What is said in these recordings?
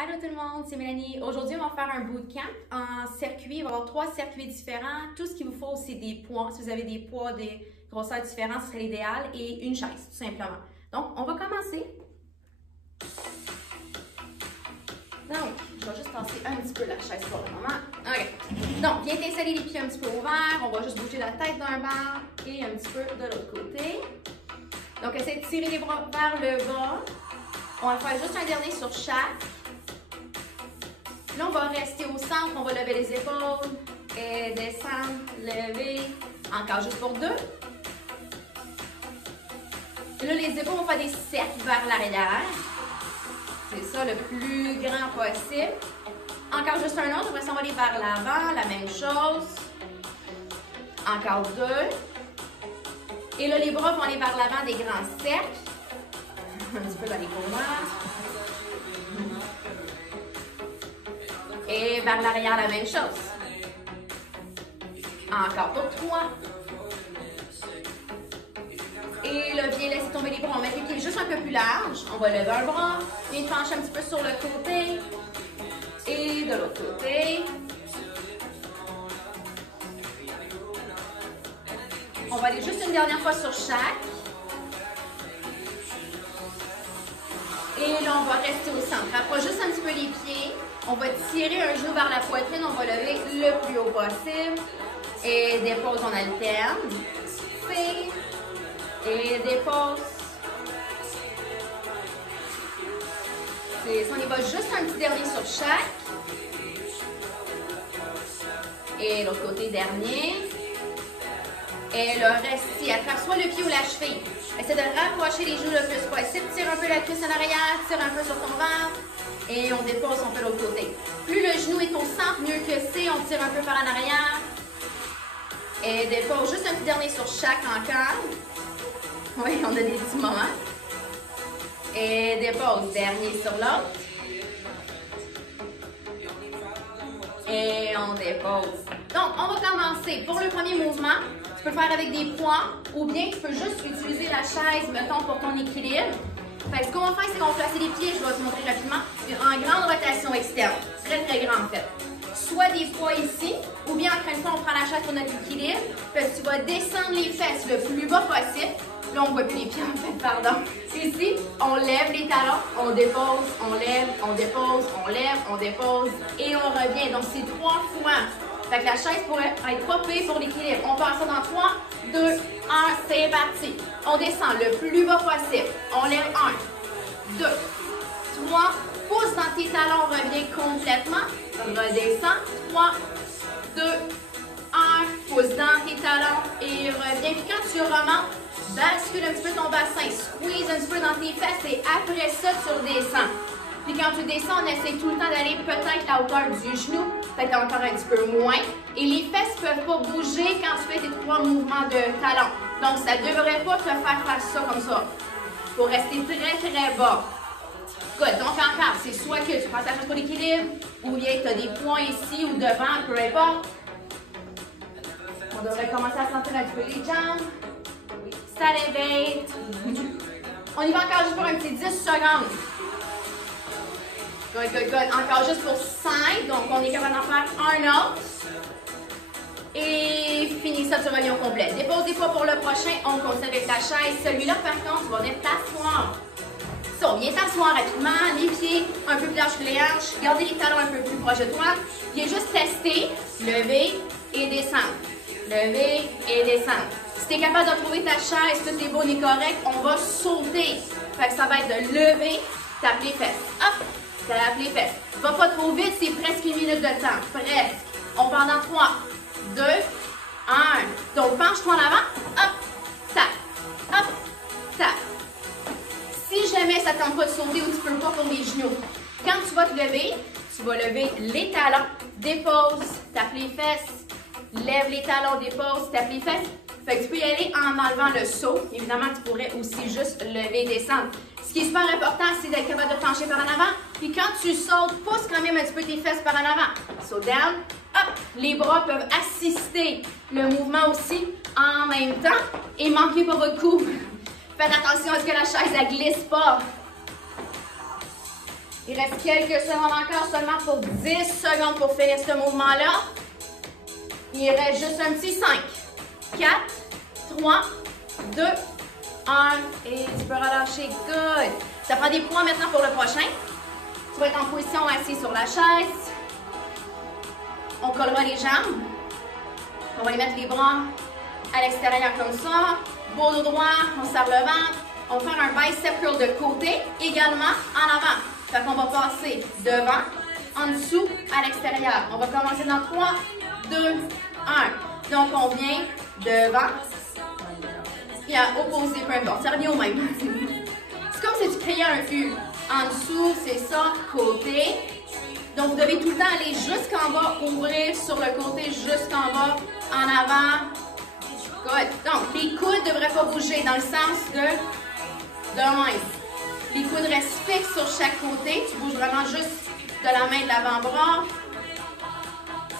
Allô tout le monde, c'est Mélanie. Aujourd'hui, on va faire un bootcamp en circuit. Il va y avoir 3 circuits différents. Tout ce qu'il vous faut, c'est des poids. Si vous avez des poids, des grosseurs différentes, ce serait l'idéal. Et une chaise, tout simplement. Donc, on va commencer. Donc, je vais juste passer un petit peu la chaise pour le moment. OK. Donc, viens t'installer les pieds un petit peu ouverts. On va juste bouger la tête d'un bord et un petit peu de l'autre côté. Donc, essayez de tirer les bras vers le bas. On va faire juste un dernier sur chaque. Là, on va rester au centre, on va lever les épaules, et descendre, lever, encore juste pour 2. Et là, les épaules vont faire des cercles vers l'arrière. C'est ça, le plus grand possible. Encore juste un autre, après ça, on va aller vers l'avant, la même chose. Encore 2. Et là, les bras vont aller vers l'avant des grands cercles. Un petit peu dans les couloirs. Et vers l'arrière, la même chose. Encore pour 3. Et là, viens laisser tomber les bras. On met les pieds juste un peu plus large. On va lever un bras. Viens te pencher un petit peu sur le côté. Et de l'autre côté. On va aller juste une dernière fois sur chaque. Et là, on va rester au centre. Rapproche juste un petit peu les pieds. On va tirer un genou vers la poitrine. On va lever le plus haut possible. Et dépose, on alterne. Tire. Et dépose. C'est ça, on y va juste un petit dernier sur chaque. Et l'autre côté, dernier. Et là, reste ici. Attrape soit le pied ou la cheville. Essaie de rapprocher les genoux le plus possible. Tire un peu la cuisse en arrière. Tire un peu sur ton ventre. Et on dépose, on fait l'autre côté. Plus le genou est au centre, mieux que c'est. On tire un peu par en arrière. Et dépose. Juste un petit dernier sur chaque encore. Oui, on a des petits moments. Et dépose. Dernier sur l'autre. Et on dépose. Donc, on va commencer. Pour le premier mouvement, tu peux le faire avec des poids ou bien tu peux juste utiliser la chaise, mettons, pour ton équilibre. Fait que ce qu'on va faire, c'est qu'on va placer les pieds, je vais te montrer rapidement, en grande rotation externe. Très, très grand, en fait. Soit des poids ici, ou bien encore une fois, on prend la chaise pour notre équilibre. Fait que tu vas descendre les fesses le plus bas possible. Là, on ne voit plus les pieds, en fait, pardon. Ici, on lève les talons, on dépose, on lève, on dépose, on lève, on dépose, et on revient. Donc, c'est 3 fois. Fait que la chaise pourrait être pas payée pour l'équilibre. On passe ça dans 3, 2, 1, c'est parti. On descend le plus bas possible. On lève 1, 2, 3, pousse dans tes talons, reviens complètement. Redescends, 3, 2, 1, pousse dans tes talons et reviens. Puis quand tu remontes, bascule un petit peu ton bassin, squeeze un petit peu dans tes fesses et après ça, tu redescends. Puis quand tu descends, on essaie tout le temps d'aller peut-être à la hauteur du genou, peut-être encore un petit peu moins. Et les fesses ne peuvent pas bouger quand tu fais tes 3 mouvements de talons. Donc, ça ne devrait pas te faire ça comme ça. Il faut rester très, très bas. Good. Donc, encore, c'est soit que tu prends ta chaise pour l'équilibre, ou bien tu as des points ici ou devant, peu importe. On devrait commencer à sentir un petit peu les jambes. Ça réveille. On y va encore juste pour un petit 10 secondes. Good, good, good. Encore juste pour 5. Donc, on est capable d'en faire un autre. Et finis ça, tu reviens au complet. Dépose des poids pour le prochain. On continue avec la chaise. Celui-là, par contre, tu vas venir t'asseoir. Ça, viens t'asseoir rapidement. Les pieds un peu plus larges que les hanches. Gardez les talons un peu plus proches de toi. Viens juste tester. Lever et descendre. Lever et descendre. Si tu es capable de trouver ta chaise, tout est bon et correct, on va sauter. Fait que ça va être de lever, tape les fesses. Hop! Tape les fesses. Va pas trop vite, c'est presque 1 minute de temps. Presque. On part dans 3, 2, 1. Donc, penche-toi en avant. Hop! Tape. Hop! Tape. Si jamais ça ne tente pas de sauter ou tu peux pas pour les genoux, quand tu vas te lever, tu vas lever les talons, dépose, tape les fesses, lève les talons, dépose, tape les fesses. Fait que tu peux y aller en enlevant le saut. Évidemment, tu pourrais aussi juste lever et descendre. Ce qui est super important, c'est d'être capable de pencher par en avant. Puis quand tu sautes, pousse quand même un petit peu tes fesses par en avant. So down, hop, les bras peuvent assister le mouvement aussi en même temps. Et manquez pas votre coup. Faites attention à ce que la chaise ne glisse pas. Il reste quelques secondes encore, seulement pour 10 secondes pour finir ce mouvement-là. Il reste juste un petit 5, 4, 3, 2, 1. Et tu peux relâcher. Good. Ça prend des points maintenant pour le prochain. Tu vas être en position assise sur la chaise. On collera les jambes. On va les mettre les bras à l'extérieur comme ça. Beau dos droit, on serre le ventre. On va faire un bicep curl de côté, également en avant. Fait qu'on va passer devant, en dessous, à l'extérieur. On va commencer dans 3, 2, 1. Donc, on vient devant, puis à opposé, peu importe. Ça revient au même. C'est comme si tu créais un U. En dessous, c'est ça, côté. Donc, vous devez tout le temps aller jusqu'en bas, ouvrir sur le côté, jusqu'en bas, en avant. Good. Donc, les coudes ne devraient pas bouger dans le sens de même. Les coudes restent fixes sur chaque côté. Tu bouges vraiment juste de la main de l'avant-bras.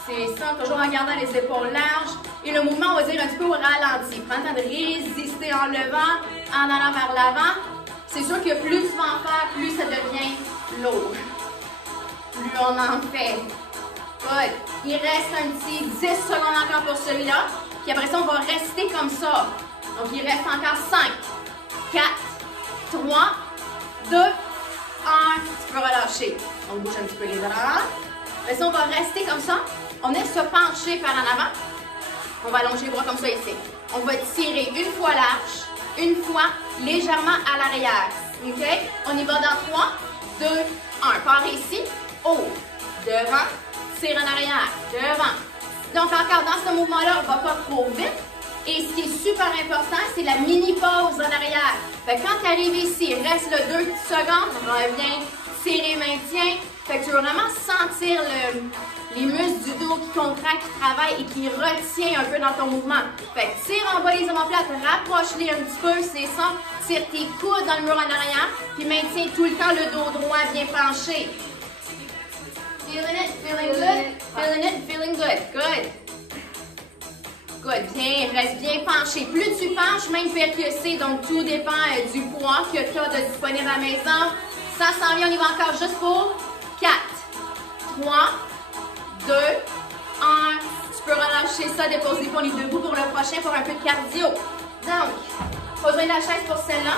C'est ça, toujours en gardant les épaules larges. Et le mouvement, on va dire un petit peu au ralenti. Prends le temps de résister en levant, en allant vers l'avant. C'est sûr que plus tu vas en faire, plus ça devient lourd. Plus on en fait. Good. Il reste un petit 10 secondes encore pour celui-là. Puis après ça, on va rester comme ça. Donc, il reste encore 5, 4, 3, 2, 1. Tu peux relâcher. On bouge un petit peu les bras. Après ça, on va rester comme ça. On est se pencher par en avant. On va allonger les bras comme ça ici. On va tirer une fois large, une fois légèrement à l'arrière. OK? On y va dans 3, 2, 1. Part ici. Haut. Devant. Tire en arrière. Devant. Donc, encore dans ce mouvement-là, on ne va pas trop vite. Et ce qui est super important, c'est la mini-pause en arrière. Fait que quand tu arrives ici, reste le 2 petites secondes, reviens, tirer, maintien. Fait que tu veux vraiment sentir les muscles du dos qui contractent, qui travaillent et qui retient un peu dans ton mouvement. Fait que tire en bas les omoplates, rapproche-les un petit peu, c'est ça. Tire tes coudes dans le mur en arrière, puis maintiens tout le temps le dos droit bien penché. Feeling it, feeling good, feeling it, feeling good. Good. Good. Bien, reste bien penché. Plus tu penches, même pire que c'est, donc tout dépend du poids que tu as de disponible à la maison. Ça s'en vient, on y va encore juste pour 4, 3, 2, 1. Tu peux relâcher ça, déposer les poignets debout pour le prochain, pour un peu de cardio. Donc, pas besoin de la chaise pour celle-là.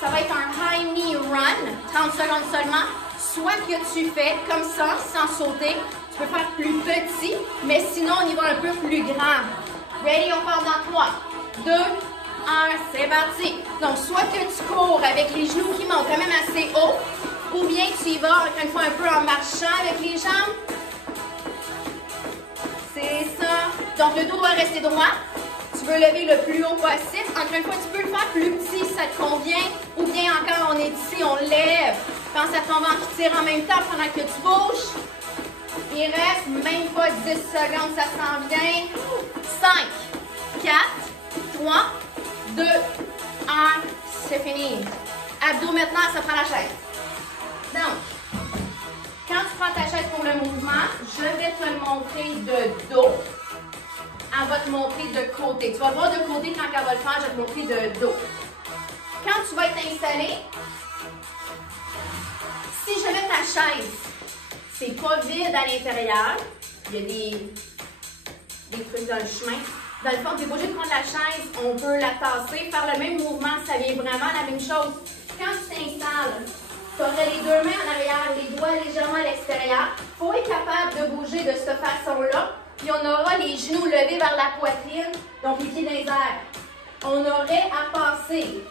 Ça va être un high knee run, 30 secondes seulement. Soit que tu fais comme ça, sans sauter. Tu peux faire plus petit, mais sinon, on y va un peu plus grand. Ready, on part dans 3, 2, 1, c'est parti. Donc, soit que tu cours avec les genoux qui montent quand même assez haut, ou bien tu y vas, encore une fois, un peu en marchant avec les jambes. C'est ça. Donc, le dos doit rester droit. Tu veux lever le plus haut possible. Encore une fois, tu peux le faire plus petit si ça te convient. Ou bien encore, on est ici, on lève. Pense à ton ventre qui tire en même temps pendant que tu bouges. Il reste même pas 10 secondes, ça s'en vient. 5, 4, 3, 2, 1. C'est fini. Abdos maintenant, ça prend la chaise. Donc, quand tu prends ta chaise pour le mouvement, je vais te le montrer de dos. Elle va te montrer de côté. Tu vas voir de côté quand elle va le faire, je vais te montrer de dos. Quand tu vas être installé, si jamais ta chaise, c'est pas vide à l'intérieur, il y a des trucs dans le chemin. Dans le fond, tu n'es pas obligé de prendre la chaise, on peut la tasser, faire le même mouvement, ça vient vraiment la même chose. Quand tu t'installes, tu aurais les deux mains en arrière, les doigts légèrement à l'extérieur. Il faut être capable de bouger de cette façon-là. Puis on aura les genoux levés vers la poitrine, donc les pieds dans les airs. On aurait à passer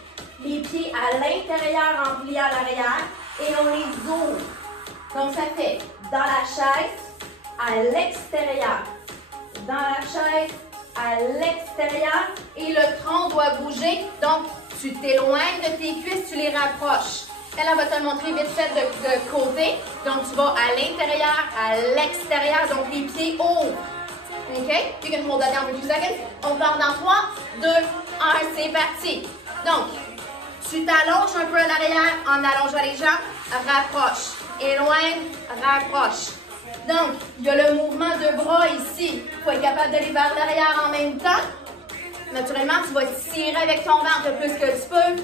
les pieds à l'intérieur en pliant à l'arrière et on les ouvre. Donc ça fait dans la chaise, à l'extérieur. Dans la chaise, à l'extérieur. Et le tronc doit bouger. Donc tu t'éloignes de tes cuisses, tu les rapproches. Elle va te le montrer vite fait de côté. Donc tu vas à l'intérieur, à l'extérieur. Donc les pieds ouvrent. OK? You can hold that down for 2 seconds. On part dans 3, 2, 1, c'est parti. Donc, tu t'allonges un peu à l'arrière en allongeant les jambes, rapproche, éloigne, rapproche. Donc, il y a le mouvement de bras ici. Il faut être capable d'aller vers l'arrière en même temps. Naturellement, tu vas tirer avec ton ventre le plus que tu peux.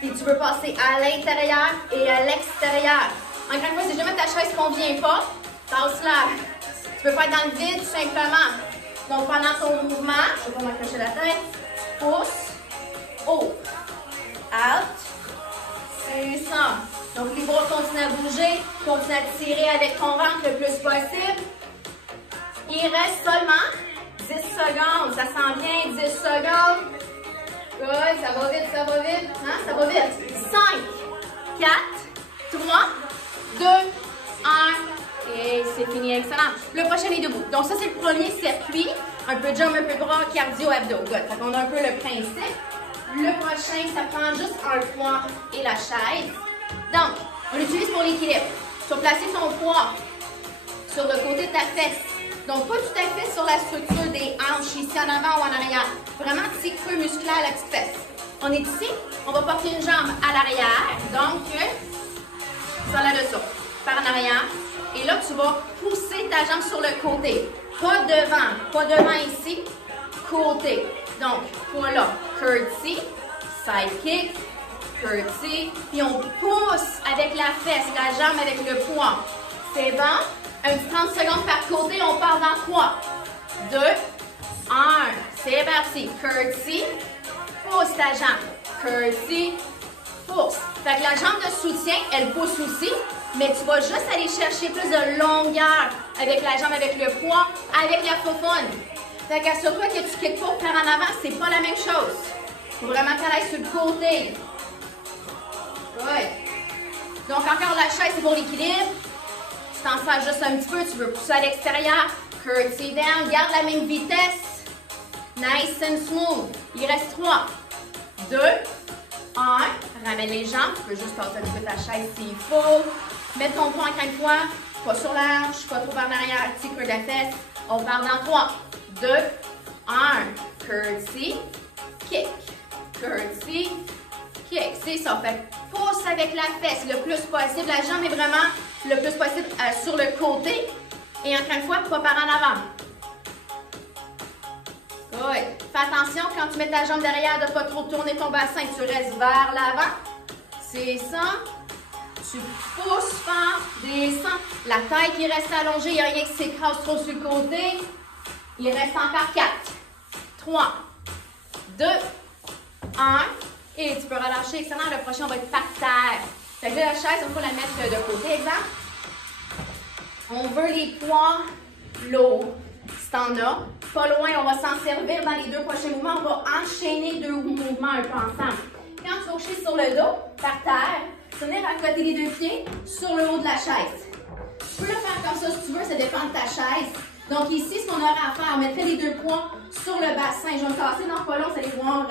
Puis tu veux passer à l'intérieur et à l'extérieur. Encore une fois, si jamais ta chaise ne convient pas, tasse-la. Tu peux faire dans le vide tout simplement. Donc pendant ton mouvement, je vais pas m'accrocher la tête, pousse, ouvre, out, c'est ça. Donc les bras continuent à bouger, continue à tirer avec ton ventre le plus possible. Il reste seulement 10 secondes, ça s'en vient, 10 secondes. Good, ça va vite, hein? Ça va vite. 5, 4, 3, 2, 1. Et c'est fini, excellent. Le prochain est debout. Donc ça, c'est le premier circuit. Un peu de jambes, un peu de bras, cardio, abdos. Good. Fait qu'on a un peu le principe. Le prochain, ça prend juste un poids et la chaise. Donc, on l'utilise pour l'équilibre. Tu vas placer ton poids sur le côté de ta fesse. Donc, pas tout à fait sur la structure des hanches, ici en avant ou en arrière. Vraiment petit creux musculaire à la petite fesse. On est ici, on va porter une jambe à l'arrière. Donc, sur la dessous. Par en arrière. Et là, tu vas pousser ta jambe sur le côté. Pas devant ici, côté. Donc, poids là, curtsy, side kick, curtsy. Puis on pousse avec la fesse, la jambe avec le poids. C'est bon? Un petit 30 secondes par côté, on part dans 3, 2, 1. C'est parti. Curtsy, pousse ta jambe. Curtsy, pousse. Fait que la jambe de soutien, elle pousse aussi, mais tu vas juste aller chercher plus de longueur avec la jambe, avec le poids, avec la faufonne. Fait qu'assure-toi que tu kicks pour par en avant, c'est pas la même chose. Faut vraiment qu'elle aille sur le côté. Ouais. Donc encore la chaise, c'est pour l'équilibre. Tu t'en sers juste un petit peu, tu veux pousser à l'extérieur. Curtsy down, garde la même vitesse. Nice and smooth. Il reste 3, 2, 1. Ramène les jambes, tu peux juste passer un petit peu ta chaise s'il faut. Mets ton poids encore une fois, pas sur la hanche, pas trop par l'arrière, petit creux de la fesse. On part dans 3, 2, 1. Curtsy, kick. Curtsy, kick. C'est ça. Fait pousse avec la fesse le plus possible. La jambe est vraiment le plus possible sur le côté. Et encore une fois, pas par en avant. Good. Fais attention quand tu mets ta jambe derrière de ne pas trop tourner ton bassin. Tu restes vers l'avant. C'est ça. Tu pousses fort, descends. La taille qui reste allongée, il n'y a rien qui s'écrase trop sur le côté. Il reste encore 4, 3, 2, 1. Et tu peux relâcher. Excellent. Le prochain, on va être par terre. Fait que là, la chaise, il faut la mettre de côté. Exemple. On veut les poids lourds. Si t'en as, pas loin, on va s'en servir dans les deux prochains mouvements. On va enchaîner deux mouvements un peu ensemble. Quand tu vas coucher sur le dos, par terre, tu vas venir accoter les deux pieds sur le haut de la chaise. Tu peux le faire comme ça si tu veux, ça dépend de ta chaise. Donc ici, ce qu'on aura à faire, on mettrait les deux poids sur le bassin. Je vais me tasser dans pas long, vous allez voir,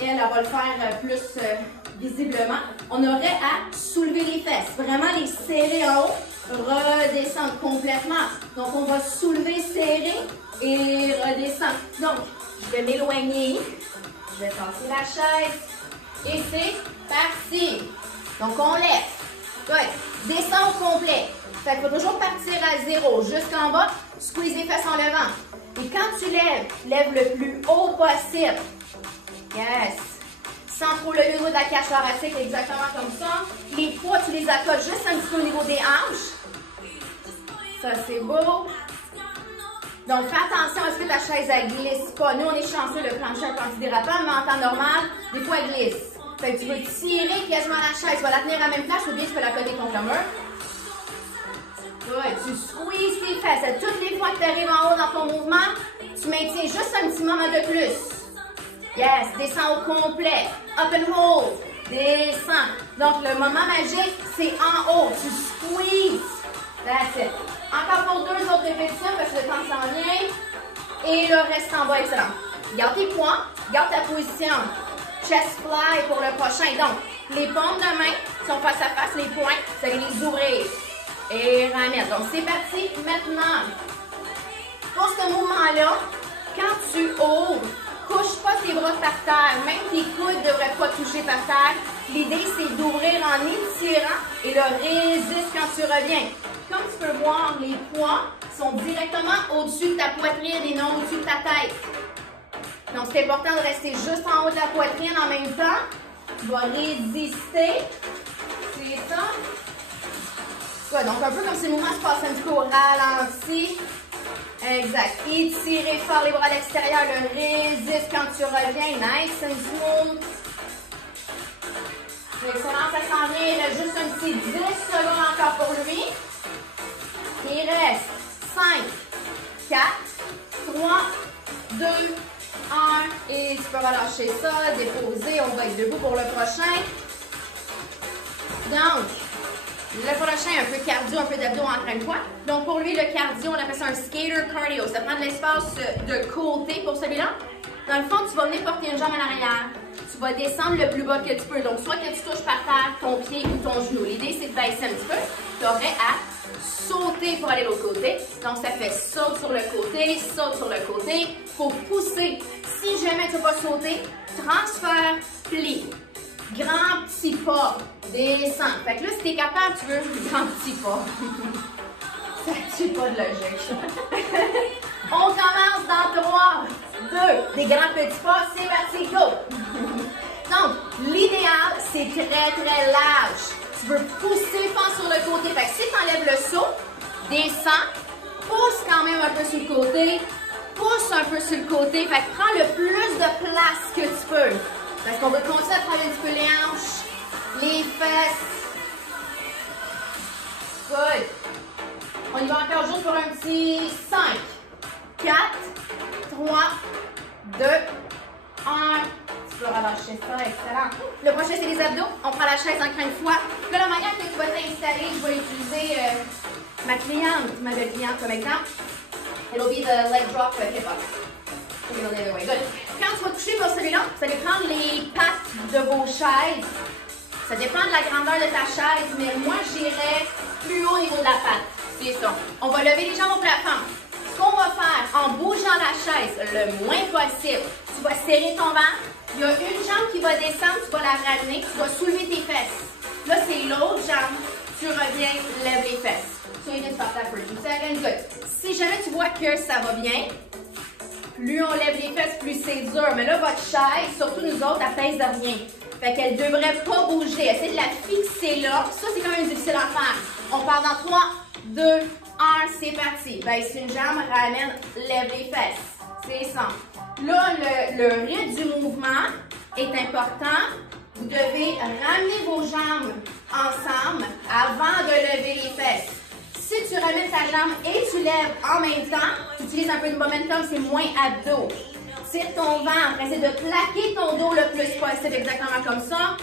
elle va le faire plus visiblement. On aurait à soulever les fesses, vraiment les serrer en haut, redescendre complètement. Donc on va soulever, serrer et redescendre. Donc, je vais m'éloigner, je vais tasser la chaise et c'est parti. Donc on lève. Good. Descends au complet. Fait qu'il faut toujours partir à 0 jusqu'en bas, squeeze les fesses en levant. Et quand tu lèves, lève le plus haut possible. Yes. Sans trop le niveau de la cage thoracique, exactement comme ça. Les poids, tu les accotes juste un petit peu au niveau des hanches. Ça, c'est beau. Donc, fais attention à ce que ta chaise, elle glisse pas. Nous, on est chanceux, le plancher est antidérapant, mais en temps normal, des fois, elle glisse. Fait que tu veux tirer quasiment la chaise. Tu vas la tenir à la même place, ou bien tu peux la coller contre le mur. Ouais, tu squeezes tes fesses. Toutes les fois que tu arrives en haut dans ton mouvement, tu maintiens juste un petit moment de plus. Yes, descends au complet. Up and hold. Descends. Donc, le moment magique, c'est en haut. Tu squeezes. That's it. Encore pour 2 autres répétitions parce que le temps s'en vient. Et le reste en bas, excellent. Garde tes points. Garde ta position. Chest fly pour le prochain. Donc, les paumes de main sont face à face. Les poings, vous allez les ouvrir. Et remettre. Donc, c'est parti maintenant. Pour ce mouvement-là, quand tu ouvres, couche pas tes bras par terre. Même tes coudes ne devraient pas toucher par terre. L'idée, c'est d'ouvrir en étirant et le résiste quand tu reviens. Comme tu peux voir, les poids sont directement au-dessus de ta poitrine et non au-dessus de ta tête. Donc, c'est important de rester juste en haut de la poitrine en même temps. Tu vas résister. C'est ça. ça. Donc, un peu comme si le mouvement se passe un petit peu au ralenti. Exact. Étirez fort les bras à l'extérieur. Le résiste quand tu reviens. Nice and smooth. Excellent, ça s'en vient. Il reste juste un petit 10 secondes encore pour lui. Il reste 5, 4, 3, 2, 1. Et tu peux relâcher ça, déposer. On va être debout pour le prochain. Donc, le prochain, un peu cardio, un peu d'abdos encore une fois. Donc, pour lui, le cardio, on appelle ça un skater cardio. Ça prend de l'espace de côté pour celui-là. Dans le fond, tu vas venir porter une jambe en arrière. Tu vas descendre le plus bas que tu peux. Donc, soit que tu touches par terre ton pied ou ton genou. L'idée, c'est de baisser un petit peu. Tu aurais à sauter pour aller de l'autre côté. Donc, ça fait saute sur le côté, saute sur le côté. Il faut pousser. Si jamais tu ne vas pas sauter, transfert, plie. Grand petit pas, descend. Fait que là, si tu es capable, tu veux grand petit pas. Ça tue pas de logique. On commence dans 3, 2, des grands petits pas, c'est parti, go! Donc, l'idéal, c'est très, très large. Tu veux pousser fort sur le côté. Fait que si tu enlèves le saut, descends, pousse quand même un peu sur le côté, pousse un peu sur le côté. Fait que prends le plus de place que tu peux. Parce qu'on va continuer à travailler un petit peu les hanches, les fesses. Good. On y va encore juste pour un petit 5, 4, 3, 2, 1. Tu peux relâcher ça, excellent. Le prochain, c'est les abdos. On prend la chaise encore une fois. Là, la manière que tu vas t'installer, je vais utiliser ma cliente, ma belle cliente comme exemple. It'll be the leg drop hip-hop. Good. Quand tu vas toucher pour celui-là, ça dépend les pattes de vos chaises. Ça dépend de la grandeur de ta chaise, mais moi, j'irais plus haut au niveau de la patte. C'est ça. On va lever les jambes au plafond. Ce qu'on va faire en bougeant la chaise le moins possible, tu vas serrer ton ventre. Il y a une jambe qui va descendre, tu vas la ramener, tu vas soulever tes fesses. Là, c'est l'autre jambe. Tu reviens, lève les fesses. So you can stop that for 2 seconds. Good. Si jamais tu vois que ça va bien, plus on lève les fesses, plus c'est dur. Mais là, votre chaise, surtout nous autres, elle pèse de rien. Fait qu'elle ne devrait pas bouger. Essayez de la fixer là. Ça, c'est quand même difficile à faire. On part dans 3, 2, 1, c'est parti. Baisse une jambe, ramène, lève les fesses. C'est ça. Là, le rythme du mouvement est important. Vous devez ramener vos jambes ensemble avant de lever les fesses. Si tu ramènes ta jambe et tu lèves en même temps, tu utilises un peu de momentum, c'est moins abdos. Tire ton ventre, essaie de plaquer ton dos le plus possible, exactement comme ça.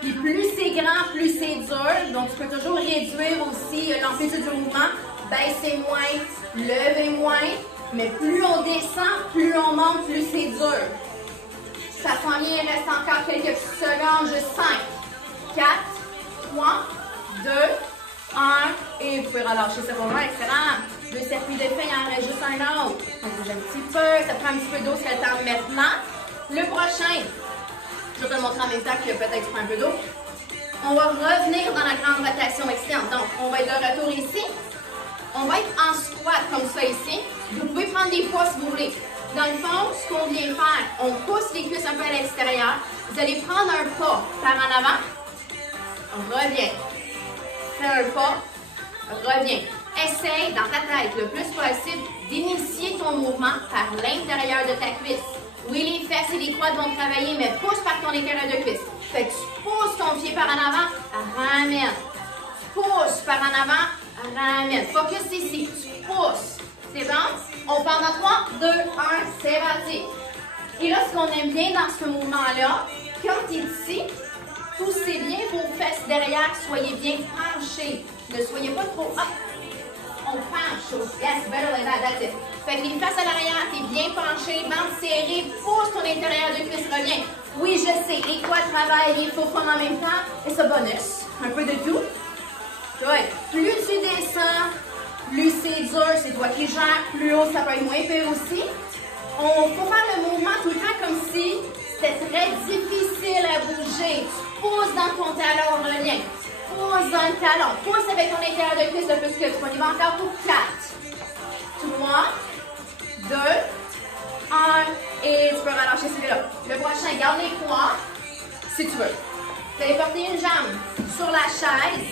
Puis plus c'est grand, plus c'est dur. Donc tu peux toujours réduire aussi l'amplitude du mouvement. Baisser moins, lever moins. Mais plus on descend, plus on monte, plus c'est dur. Ça s'en vient, il reste encore quelques petites secondes. Juste 5, 4, 3, 2, 1. Et vous pouvez relâcher ça pour moi. Excellent. 2 circuits de fait, il en reste juste un autre. On bouge un petit peu. Ça prend un petit peu d'eau, c'est le temps maintenant. Le prochain, je vais te le montrer en même temps que peut-être tu prends un peu d'eau. On va revenir dans la grande rotation externe. Donc, on va être de retour ici. On va être en squat comme ça ici. Vous pouvez prendre des poids si vous voulez. Dans le fond, ce qu'on vient faire, on pousse les cuisses un peu à l'extérieur. Vous allez prendre un pas par en avant. On revient. Fais un pas. Reviens. Essaye dans ta tête le plus possible d'initier ton mouvement par l'intérieur de ta cuisse. Oui, les fesses et les quads vont travailler, mais pousse par ton intérieur de cuisse. Fait que tu pousses ton pied par en avant, ramène. Pousse par en avant, ramène. Focus ici. Tu pousses. C'est bon? On part dans 3, 2, 1, c'est parti. Et là, ce qu'on aime bien dans ce mouvement-là, quand tu es ici, poussez bien vos fesses derrière, soyez bien penchés. Ne soyez pas trop hop. On penche. Yes, better like that, that's it. Fait que les fesses à l'arrière, t'es bien penché, ventre serré, pousse ton intérieur de cuisse, reviens. Oui, je sais, et quoi travaille, il faut faire en même temps. Et ce bonus, un peu de tout. Good. Plus tu descends, plus c'est dur, c'est toi qui gères. Plus haut, ça peut être moins pire aussi. On peut faire le mouvement tout le temps comme si c'était très difficile à bouger. Tu pousses dans ton talon, reviens. Pousse dans le talon. Pousse avec ton intérieur de cuisse le plus que tu peux. On y va encore pour 4, 3, 2, 1. Et tu peux relâcher celui-là. Le prochain, garde les poids si tu veux. Vous allez porter une jambe sur la chaise.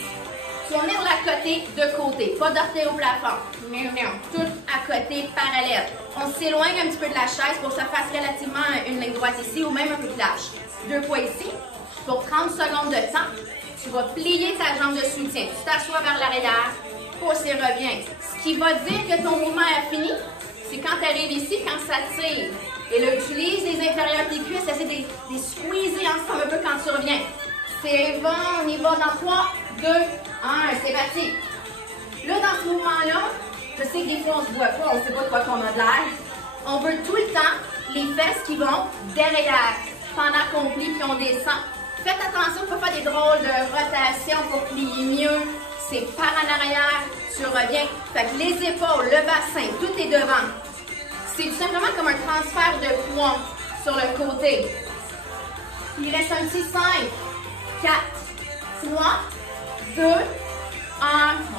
vas venir l'accoter de côté, pas d'orteil au plafond. Non, non, tout à côté, parallèle. On s'éloigne un petit peu de la chaise pour que ça fasse relativement une ligne droite ici ou même un peu plus large. 2 fois ici, pour 30 secondes de temps, tu vas plier ta jambe de soutien. Tu t'assois vers l'arrière, pousse et reviens. Ce qui va dire que ton mouvement est fini, c'est quand tu arrives ici, quand ça tire. Et là, utilise les inférieurs des cuisses, essaie de les squeezer ensemble un peu quand tu reviens. C'est bon, on y va dans 3, 2, 1, c'est parti. Là, dans ce mouvement-là, je sais que des fois, on ne se voit pas, on ne sait pas de quoi qu'on a de l'air. On veut tout le temps les fesses qui vont derrière pendant qu'on plie puis on descend. Faites attention, il faut faire des drôles de rotation pour plier mieux. C'est par en arrière, tu reviens. Fait que les épaules, le bassin, tout est devant. C'est tout simplement comme un transfert de poids sur le côté. Il reste un petit 5, 4, 3, 2, 1.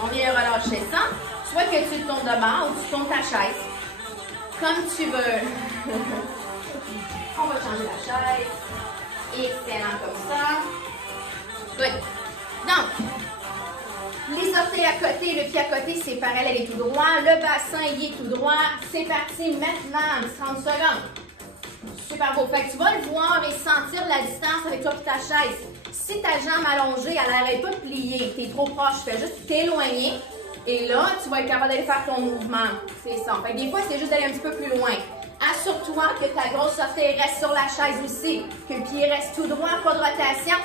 On vient relâcher ça. Soit que tu te tournes de bord ou tu tournes ta chaise. Comme tu veux. On va changer la chaise. Excellent comme ça. Good. Donc, les orteils à côté, le pied à côté, c'est parallèle et tout droit. Le bassin, il est tout droit. C'est parti maintenant, 30 secondes. Super beau. Fait que tu vas le voir et sentir la distance avec toi et ta chaise. Si ta jambe allongée, elle n'arrête pas de plier, tu es trop proche, fais juste t'éloigner. Et là, tu vas être capable d'aller faire ton mouvement. C'est ça. Fait que des fois, c'est juste d'aller un petit peu plus loin. Assure-toi que ta grosse orteil reste sur la chaise aussi. Que le pied reste tout droit, pas de rotation.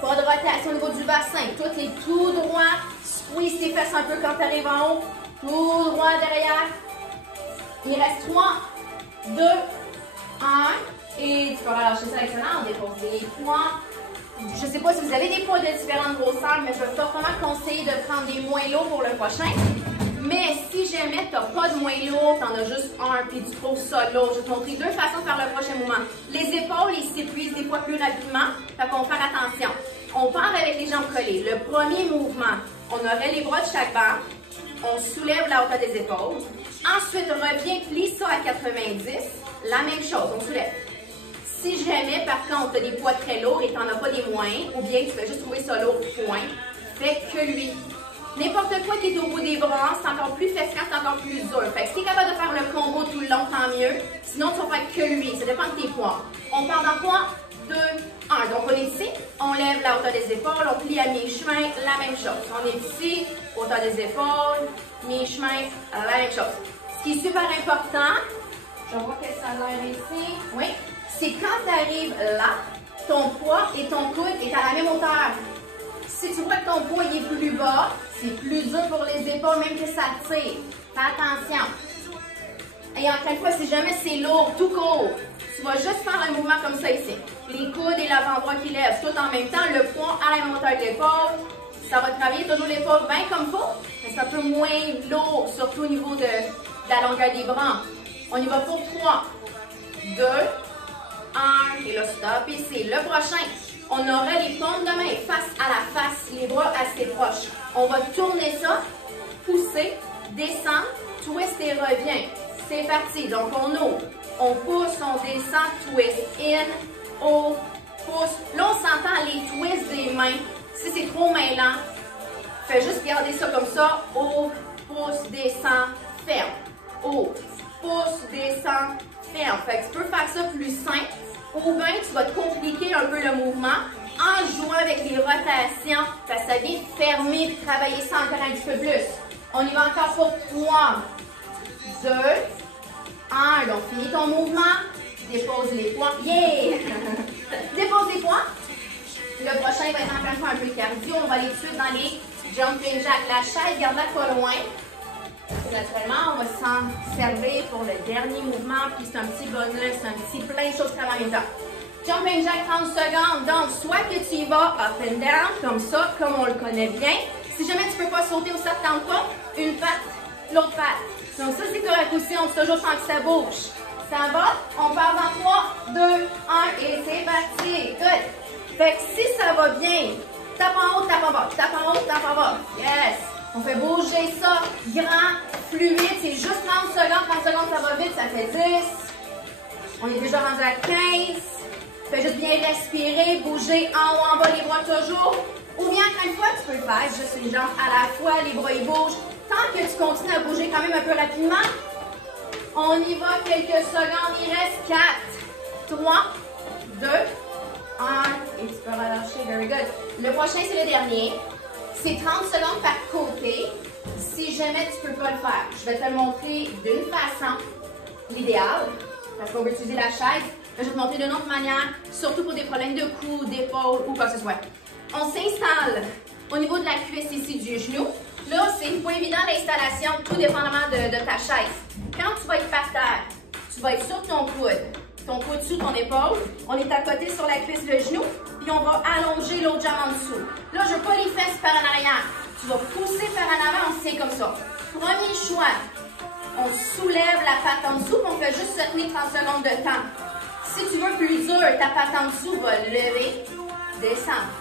Pas de rotation au niveau du bassin. Tout est tout droit. Squeeze tes fesses un peu quand tu arrives en haut. Tout droit derrière. Il reste 3, 2, 1. Et tu peux relâcher ça excellent. On dépose les poids. Je ne sais pas si vous avez des poids de différentes grosseurs, mais je peux fortement conseiller de prendre des moins lourds pour le prochain. Mais si jamais tu n'as pas de moins lourd, tu en as juste un et tu trouves ça lourd, je vais te montrer 2 façons de faire le prochain mouvement. Les épaules, ils s'épuisent des fois plus rapidement, fait qu'on va faire attention. On part avec les jambes collées. Le premier mouvement, on aurait les bras de chaque bord, on soulève la hauteur des épaules. Ensuite, on revient, plie ça à 90. La même chose, on soulève. Si jamais, par contre, tu as des poids très lourds et tu n'en as pas des moins, ou bien tu fais juste trouver ça lourd, point, fais que lui. N'importe quoi qui est au bout des bras, c'est encore plus fatigant, c'est encore plus dur. Fait que si tu es capable de faire le combo tout le long, tant mieux. Sinon, tu vas faire que lui. Ça dépend de tes poids. On part dans 3, 2, 1. Donc, on est ici, on lève la hauteur des épaules, on plie à mi-chemin, la même chose. On est ici, hauteur des épaules, mi-chemin, la même chose. Ce qui est super important, je vois que ça a l'air ici, oui, c'est quand tu arrives là, ton poids et ton coude est à la même hauteur. Si tu vois que ton poids est plus bas, c'est plus dur pour les épaules, même que ça tire. Fais attention. Et encore une fois, si jamais c'est lourd, tout court, tu vas juste faire un mouvement comme ça ici. Les coudes et l'avant-bras qui lèvent tout en même temps, le poids à la même hauteur de l'épaule. Ça va travailler toujours l'épaule bien comme il faut, mais c'est un peu moins lourd, surtout au niveau de la longueur des bras. On y va pour 3, 2, 1, et là, stop ici. Le prochain, on aura les paumes de main face à la face, les bras assez proches. On va tourner ça, pousser, descendre, twist et revient. C'est parti. Donc, on ouvre, on pousse, on descend, twist, in, haut, pousse. Là, on s'entend les twists des mains. Si c'est trop mêlant, fais juste garder ça comme ça. Haut, pousse, descend, ferme. Haut, pousse, descend, ferme. Fait que tu peux faire ça plus simple. Ou bien tu vas te compliquer un peu le mouvement en jouant avec les rotations. Parce que ça vient fermer et travailler ça encore un petit peu plus. On y va encore pour 3, 2, 1. Donc, finis ton mouvement. Dépose les poids. Yeah! Dépose les poids. Le prochain va être encore une fois un peu cardio. On va aller tout de suite dans les jumping jacks. La chaise, garde-la pas loin. Naturellement, on va s'en servir pour le dernier mouvement, puis c'est un petit bonus, un petit plein de choses en même temps. Jumping jack, 30 secondes. Donc, soit que tu y vas up and down, comme ça, comme on le connaît bien. Si jamais tu ne peux pas sauter ou ça ne te tente pas, une patte, l'autre patte. Donc, ça, c'est correct aussi. On dit toujours sans que ça bouge. Ça va? On part dans 3, 2, 1 et c'est parti. Good. Fait que si ça va bien, tape en haut, tape en bas. Tape en haut, tape en bas. Yes. On fait bouger ça, grand, fluide, c'est juste 30 secondes, 30 secondes ça va vite, ça fait 10. On est déjà rendu à 15. Fais juste bien respirer, bouger en haut, en bas, les bras toujours. Ou bien, encore une fois, tu peux le faire juste une jambe à la fois, les bras ils bougent. Tant que tu continues à bouger quand même un peu rapidement, on y va quelques secondes. Il reste 4, 3, 2, 1. Et tu peux relâcher. Very good. Le prochain, c'est le dernier. C'est 30 secondes par côté. Si jamais tu ne peux pas le faire, je vais te le montrer d'une façon, l'idéal, parce qu'on veut utiliser la chaise. Je vais te montrer d'une autre manière, surtout pour des problèmes de cou, d'épaule ou quoi que ce soit. On s'installe au niveau de la cuisse ici du genou. Là, c'est pas évident l'installation, tout dépendamment de ta chaise. Quand tu vas être par terre, tu vas être sur ton coude sous ton épaule. On est à côté sur la cuisse, le genou, puis on va allonger l'autre jambe en dessous. Là, je veux pas les fesses par en arrière. Tu vas pousser par en avant, on se tient comme ça. Premier choix, on soulève la patte en dessous, on fait juste se tenir 30 secondes de temps. Si tu veux plus dur, ta patte en dessous va lever, descendre,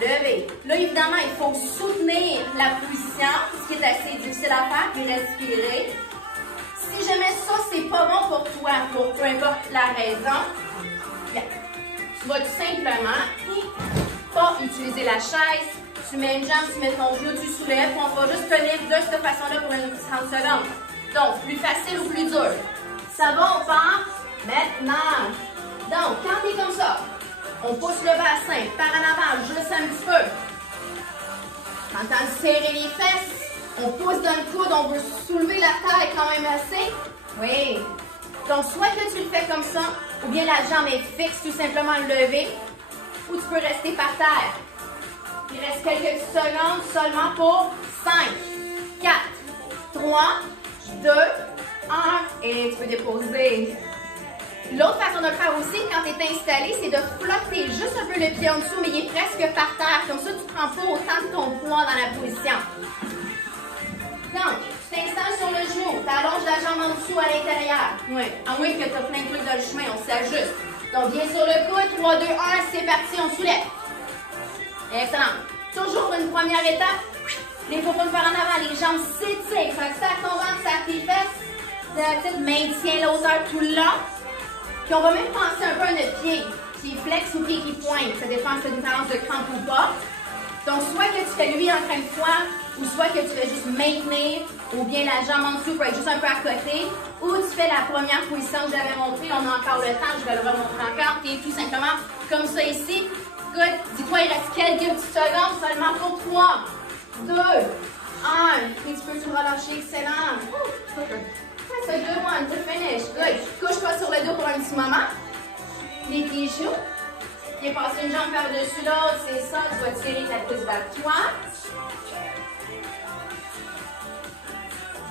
lever. Là, évidemment, il faut soutenir la position, ce qui est assez difficile à faire, puis respirer. Si jamais ça, c'est pas bon pour toi, pour peu importe la raison, bien, tu vas tout simplement pas utiliser la chaise. Tu mets une jambe, tu mets ton genou, tu soulèves, puis on va juste tenir de cette façon-là pour une 30 secondes. Donc, plus facile ou plus dur? Ça va, on part maintenant. Donc, quand tu es comme ça, on pousse le bassin par en avant, juste un petit peu. Quand tu as serré les fesses, on pousse dans le coude, on veut soulever la taille quand même assez. Oui. Donc, soit que tu le fais comme ça, ou bien la jambe est fixe, tout simplement levée, ou tu peux rester par terre. Il reste quelques secondes seulement pour 5, 4, 3, 2, 1 et tu peux déposer. L'autre façon de le faire aussi, quand tu es installé, c'est de flotter juste un peu le pied en dessous, mais il est presque par terre. Comme ça, tu ne prends pas autant de ton poids dans la position. Donc, tu t'installes sur le genou, tu allonges la jambe en dessous à l'intérieur. Oui, à moins que tu as plein de trucs dans le chemin, on s'ajuste. Donc, bien sur le coude, 3, 2, 1, c'est parti, on soulève. Excellent. Toujours une première étape. Les paumes par en avant, les jambes s'étirent. Ça ton ventre, ça tes fesses. Tu maintiens la hauteur tout le long. Puis on va même penser un peu à notre pied qui flexe ou pied qui pointe. Ça dépend si c'est une différence de crampe ou pas. Donc, soit que tu fais lui en train de fois, ou soit que tu fais juste maintenir, ou bien la jambe en dessous pour être juste un peu à côté, ou tu fais la première position que j'avais montrée. On a encore le temps, je vais le remontrer encore. Puis tout simplement comme ça ici. Good. Dis-toi, il reste quelques petites secondes seulement pour 3, 2, 1. Puis tu peux tout relâcher. Excellent. That's a good one to finish. Good. Couche pas sur le dos pour un petit moment. Les pieds chauds. Puis passer une jambe par-dessus l'autre. C'est ça. Tu vas tirer ta cuisse vers toi.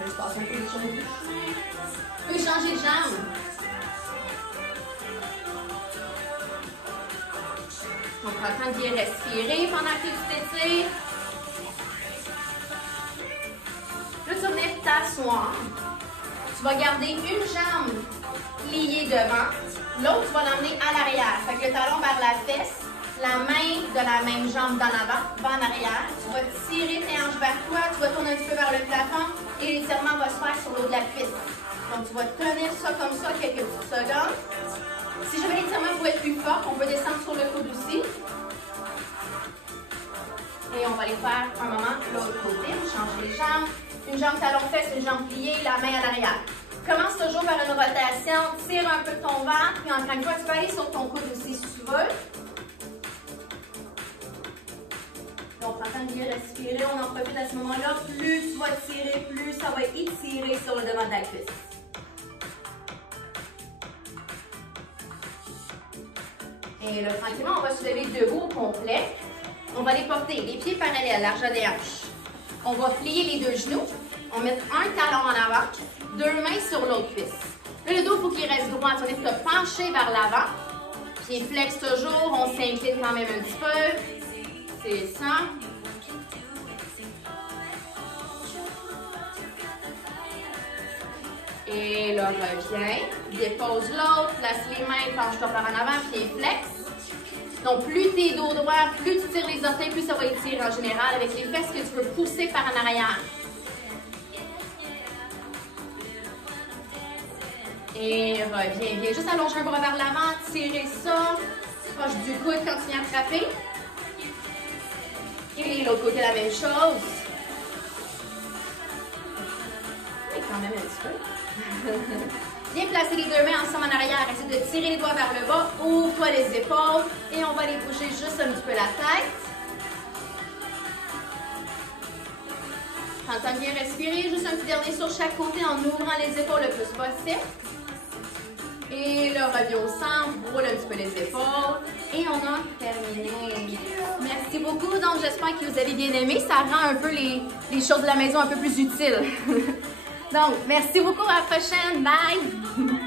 Je vais passer un peu de choses. Tu peux changer de jambe. On prend le temps de bien respirer pendant que tu t'étires. Là, tu vas venir t'asseoir. Tu vas garder une jambe pliée devant. L'autre, tu vas l'emmener à l'arrière. Fait que le talon vers la fesse, la main de la même jambe dans l'avant, va en arrière. Tu vas tirer tes hanches vers toi. Tu vas tourner un petit peu vers le plafond et l'étirement va se faire sur l'eau de la cuisse. Donc, tu vas tenir ça comme ça quelques petites secondes. Si jamais l'étirement peut être plus fort, on peut descendre sur le coude aussi. Et on va aller faire un moment l'autre côté. On change les jambes. Une jambe talon-fesse, une jambe pliée, la main à l'arrière. Commence toujours par une rotation. Tire un peu de ton ventre. Puis encore une fois, tu peux aller sur ton coude aussi si tu veux. Et on prend le temps de bien respirer. On en profite à ce moment-là. Plus tu vas tirer, plus ça va être étiré sur le devant de la cuisse. Et là, tranquillement, on va se lever debout au complet. On va les porter les pieds parallèles, largeur des hanches. On va plier les deux genoux. On va mettre un talon en avant, deux mains sur l'autre cuisse. Là, le dos, il faut qu'il reste droit. On est de pencher vers l'avant. Pieds flex toujours. On s'incline quand même un petit peu. C'est ça. Et là, reviens. Dépose l'autre. Place les mains. Penche-toi par en avant. Pieds flex. Donc, plus tu es dos droit, plus tu tires les orteils, plus ça va étirer en général avec les fesses que tu peux pousser par en arrière. Et reviens, viens juste allonger un bras vers l'avant, tirer ça, proche du coude, continue à frapper. Et l'autre côté, la même chose. Mais quand même un petit peu. Bien placer les deux mains ensemble en arrière. Essayez de tirer les doigts vers le bas. Ouvre-toi les épaules. Et on va aller bouger juste un petit peu la tête. Prends le temps de bien respirer. Juste un petit dernier sur chaque côté en ouvrant les épaules le plus possible. Et là, reviens au centre. Roule un petit peu les épaules. Et on a terminé. Merci beaucoup. Donc, j'espère que vous avez bien aimé. Ça rend un peu les choses de la maison un peu plus utiles. Donc, merci beaucoup. À la prochaine. Bye!